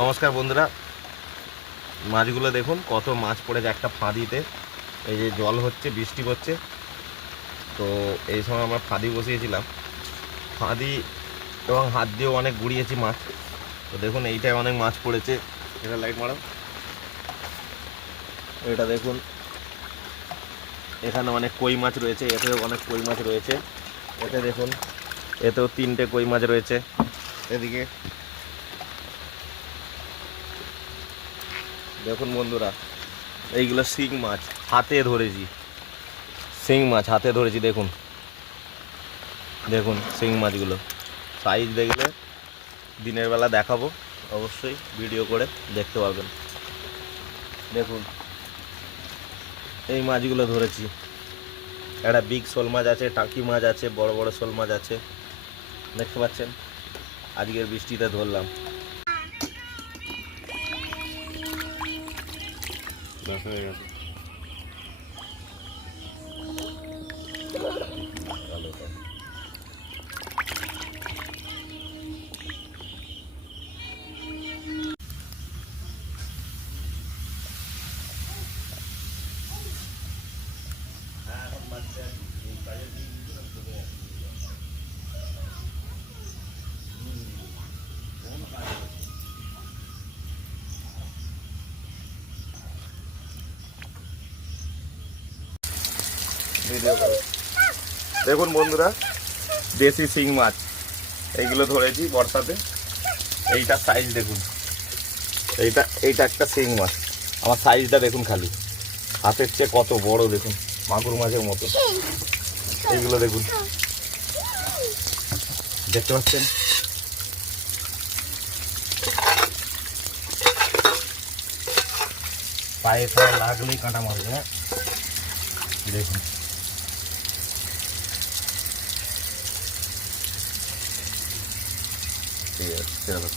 নমস্কার বন্ধুরা, মাছগুলো দেখুন কত মাছ পড়েছে একটা ফাঁদিতে। এই যে জল হচ্ছে, বৃষ্টি হচ্ছে, তো এই সময় আমরা ফাঁদি বসিয়েছিলাম। ফাঁদি এবং হাত দিয়েও অনেক গুড়িয়েছি মাছ। তো দেখুন এইটায় অনেক মাছ পড়েছে। এটা লাইট মারো, এটা দেখুন এখানে অনেক কই মাছ রয়েছে, এতেও অনেক কই মাছ রয়েছে। এতে দেখুন এতেও 3টে কই মাছ রয়েছে। এদিকে দেখুন বন্ধুরা, এইগুলো শিং মাছ হাতে ধরেছি, শিং মাছ হাতে ধরেছি। দেখুন দেখুন শিং মাছগুলো সাইজ দেখলে দিনের বেলা দেখাবো, অবশ্যই ভিডিও করে দেখতে পারবেন। দেখুন এই মাছগুলো ধরেছি। একটা বিগ শোল মাছ আছে, টাকি মাছ আছে, বড় বড় শোল মাছ আছে, দেখতে পাচ্ছেন। আজকের বৃষ্টিতে ধরলাম। হয়ে গেছে। ভিডিও করো। দেখুন বন্ধুরা, দেশি শিং মাছ এইগুলো ধরেছি বর্ষাতে। এইটার সাইজ দেখুন, এইটা একটা শিং মাছ। আমার সাইজটা দেখুন, খালি হাতের চেয়ে কত বড় দেখুন, মাগুর মাছের মতো। এইগুলো দেখুন, দেখতে পাচ্ছেন। পায়ে পায়ে লাগলেই কাঁটা মারবে। হ্যাঁ দেখুন, ঠিক আছে চলো।